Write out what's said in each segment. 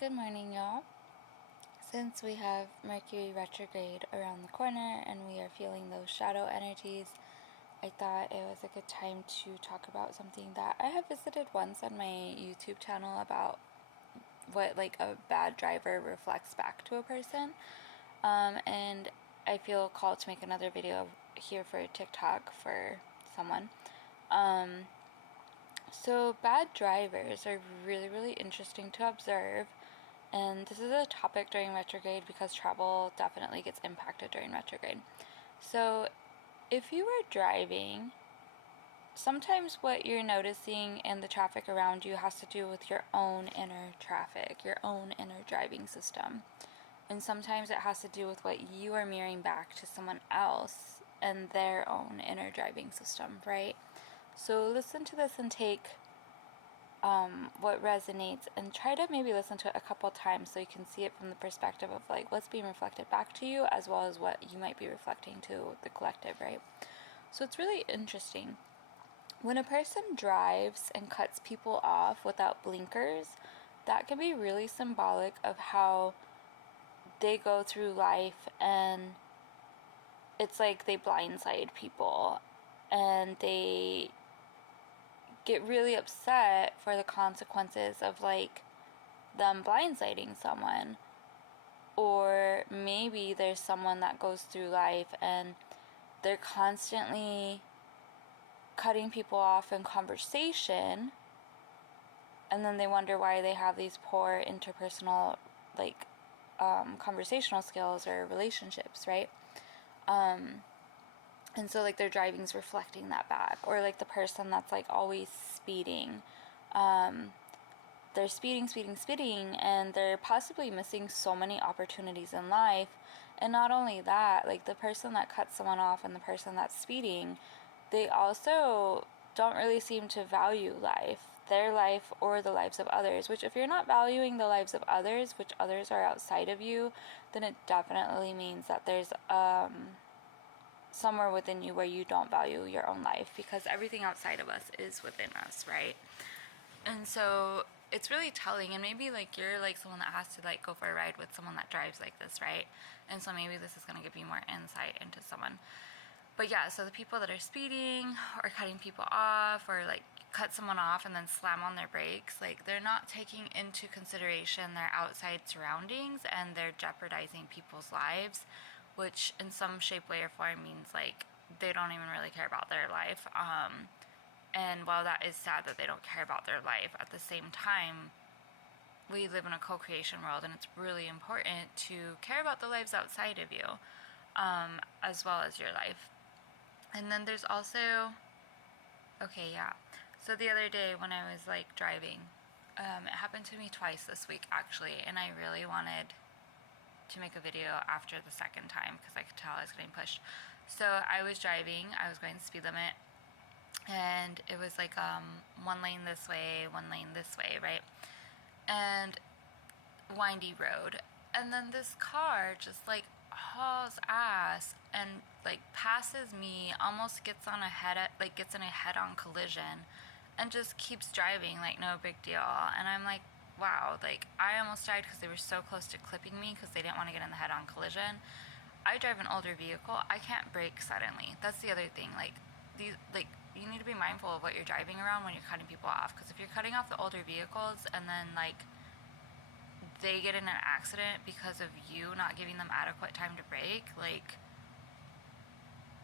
Good morning, y'all. Since we have Mercury retrograde around the corner and we are feeling those shadow energies, I thought it was a good time to talk about something that I have visited once on my YouTube channel about what like a bad driver reflects back to a person. And I feel called to make another video here for TikTok for someone. So bad drivers are really interesting to observe. And this is a topic during retrograde because travel definitely gets impacted during retrograde. So if you are driving, sometimes what you're noticing in the traffic around you has to do with your own inner traffic, your own inner driving system. And sometimes it has to do with what you are mirroring back to someone else and their own inner driving system, right? So listen to this and take what resonates, and try to maybe listen to it a couple times so you can see it from the perspective of like what's being reflected back to you as well as what you might be reflecting to the collective, right? So it's really interesting. When a person drives and cuts people off without blinkers, that can be really symbolic of how they go through life, and it's like they blindside people and they get really upset for the consequences of like them blindsiding someone. Or maybe there's someone that goes through life and they're constantly cutting people off in conversation, and then they wonder why they have these poor interpersonal like conversational skills or relationships, right? And so like their driving's reflecting that back. Or like the person that's like always speeding, they're speeding, and they're possibly missing so many opportunities in life. And not only that, like the person that cuts someone off and the person that's speeding, they also don't really seem to value life, their life or the lives of others. Which if you're not valuing the lives of others, which others are outside of you, then it definitely means that there's somewhere within you where you don't value your own life, because everything outside of us is within us, right? And so it's really telling. And maybe like you're like someone that has to like go for a ride with someone that drives like this, right? And so maybe this is going to give you more insight into someone. But yeah, so the people that are speeding or cutting people off, or like cut someone off and then slam on their brakes, like they're not taking into consideration their outside surroundings, and they're jeopardizing people's lives, which in some shape, way, or form means like they don't even really care about their life. And while that is sad that they don't care about their life, at the same time, we live in a co-creation world, and it's really important to care about the lives outside of you, as well as your life. And then there's also, so the other day when I was like driving, it happened to me twice this week actually, and I really wanted to make a video after the second time because I could tell I was getting pushed. So I was driving, I was going the speed limit, and it was like one lane this way, right? And windy road. And then this car just like hauls ass and like passes me, almost gets in a head-on collision, and just keeps driving like no big deal. And I'm like, wow, like I almost died because they were so close to clipping me because they didn't want to get in the head-on collision. I drive an older vehicle. I can't brake suddenly. That's the other thing. Like you need to be mindful of what you're driving around when you're cutting people off, because if you're cutting off the older vehicles and then like they get in an accident because of you not giving them adequate time to brake, like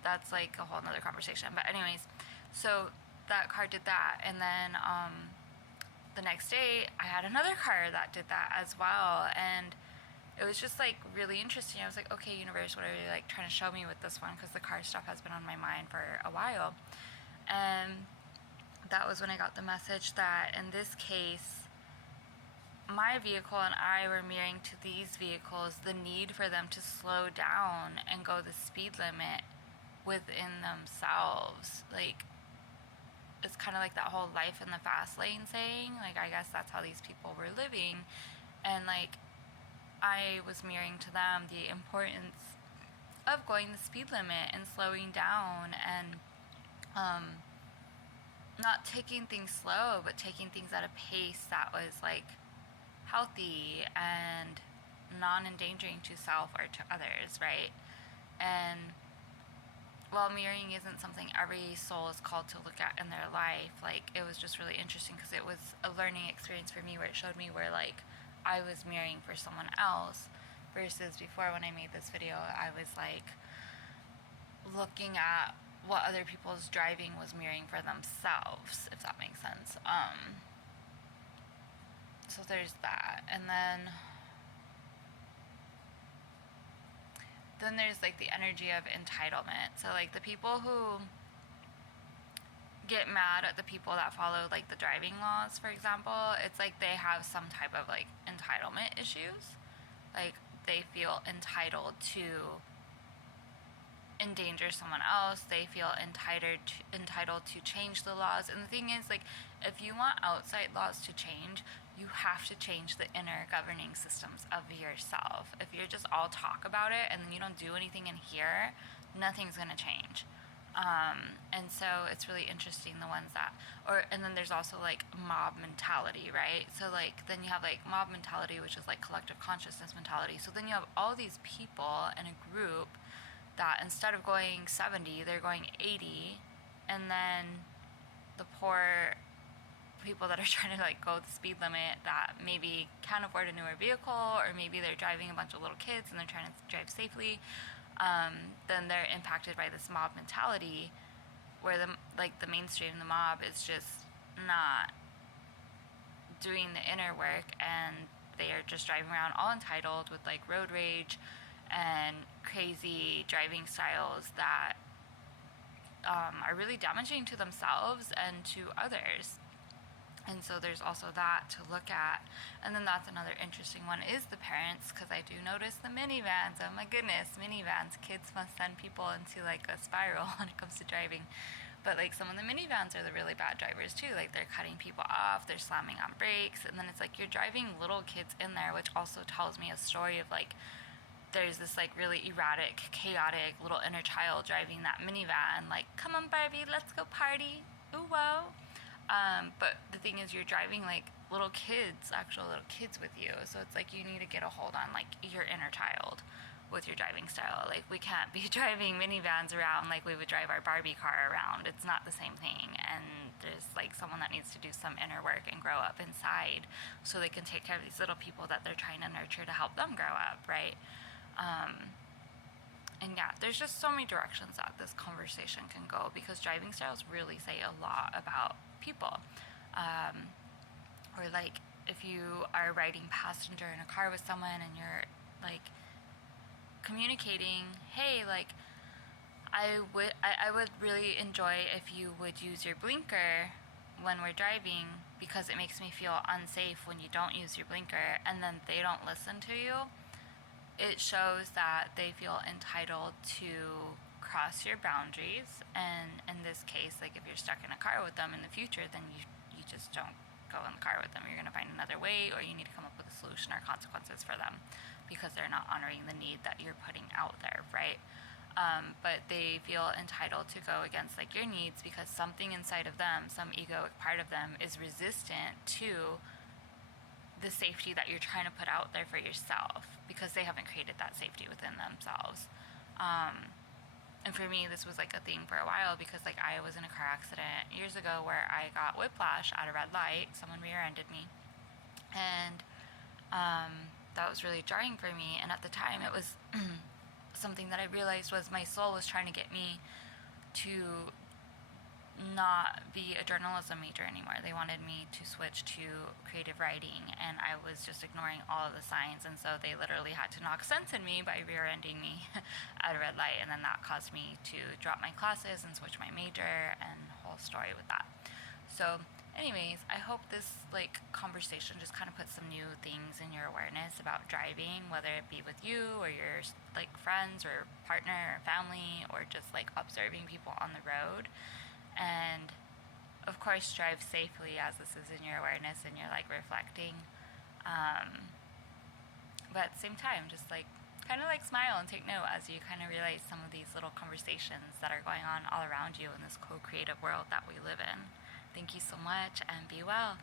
that's like a whole nother conversation. But anyways, so that car did that, and then the next day I had another car that did that as well, and it was just like really interesting. I was like, okay, universe, what are you like trying to show me with this one? Because the car stuff has been on my mind for a while. And that was when I got the message that in this case my vehicle and I were mirroring to these vehicles the need for them to slow down and go the speed limit within themselves. Like it's kind of like that whole life in the fast lane saying, like I guess that's how these people were living. And like I was mirroring to them the importance of going the speed limit and slowing down, and not taking things slow, but taking things at a pace that was like healthy and non-endangering to self or to others, right? And while mirroring isn't something every soul is called to look at in their life, like, it was just really interesting because it was a learning experience for me where it showed me where, like, I was mirroring for someone else versus before when I made this video, I was, like, looking at what other people's driving was mirroring for themselves, if that makes sense. So there's that. And then there's, like, the energy of entitlement. So, like, the people who get mad at the people that follow, like, the driving laws, for example, it's like they have some type of, like, entitlement issues. Like, they feel entitled to endanger someone else. They feel entitled to change the laws. And the thing is, like, if you want outside laws to change, you have to change the inner governing systems of yourself. If you're just all talk about it and then you don't do anything in here, nothing's gonna change. And so it's really interesting the ones that, and then there's also, like, mob mentality, right? So, like, then you have, like, mob mentality, which is, like, collective consciousness mentality. So then you have all these people in a group that instead of going 70, they're going 80, and then the poor people that are trying to, like, go the speed limit that maybe can't afford a newer vehicle, or maybe they're driving a bunch of little kids and they're trying to drive safely, then they're impacted by this mob mentality where the mainstream, the mob, is just not doing the inner work, and they are just driving around all entitled with, like, road rage and crazy driving styles that are really damaging to themselves and to others. And so there's also that to look at. And then that's another interesting one is the parents, because I do notice the minivans. Oh my goodness, minivans. Kids must send people into, like, a spiral when it comes to driving. But, like, some of the minivans are the really bad drivers too. Like, they're cutting people off, they're slamming on brakes, and then it's like you're driving little kids in there, which also tells me a story of, like, there's this, like, really erratic, chaotic little inner child driving that minivan, like, come on Barbie, let's go party, ooh whoa. But the thing is, you're driving, like, little kids, actual little kids with you. So it's like you need to get a hold on, like, your inner child with your driving style. Like, we can't be driving minivans around like we would drive our Barbie car around. It's not the same thing. And there's, like, someone that needs to do some inner work and grow up inside so they can take care of these little people that they're trying to nurture to help them grow up, right? And yeah, there's just so many directions that this conversation can go, because driving styles really say a lot about people. Or, like, if you are riding passenger in a car with someone and you're, like, communicating, hey, like, I would really enjoy if you would use your blinker when we're driving, because it makes me feel unsafe when you don't use your blinker, and then they don't listen to you. It shows that they feel entitled to cross your boundaries, and in this case, like, if you're stuck in a car with them in the future, then you just don't go in the car with them. You're going to find another way, or you need to come up with a solution or consequences for them, because they're not honoring the need that you're putting out there, right? But they feel entitled to go against, like, your needs, because something inside of them, some egoic part of them, is resistant to the safety that you're trying to put out there for yourself, because they haven't created that safety within themselves. And for me, this was, like, a thing for a while, because, like, I was in a car accident years ago where I got whiplash at a red light. Someone rear-ended me, and that was really jarring for me. And at the time, it was something that I realized was my soul was trying to get me to not be a journalism major anymore. They wanted me to switch to creative writing, and I was just ignoring all of the signs, and so they literally had to knock sense in me by rear-ending me at a red light, and then that caused me to drop my classes and switch my major, and whole story with that. So anyways, I hope this, like, conversation just kind of puts some new things in your awareness about driving, whether it be with you or your, like, friends or partner or family, or just, like, observing people on the road. And of course, drive safely, as this is in your awareness and you're, like, reflecting. But at the same time, just, like, kind of, like, smile and take note as you kind of realize some of these little conversations that are going on all around you in this co-creative world that we live in. Thank you so much, and be well.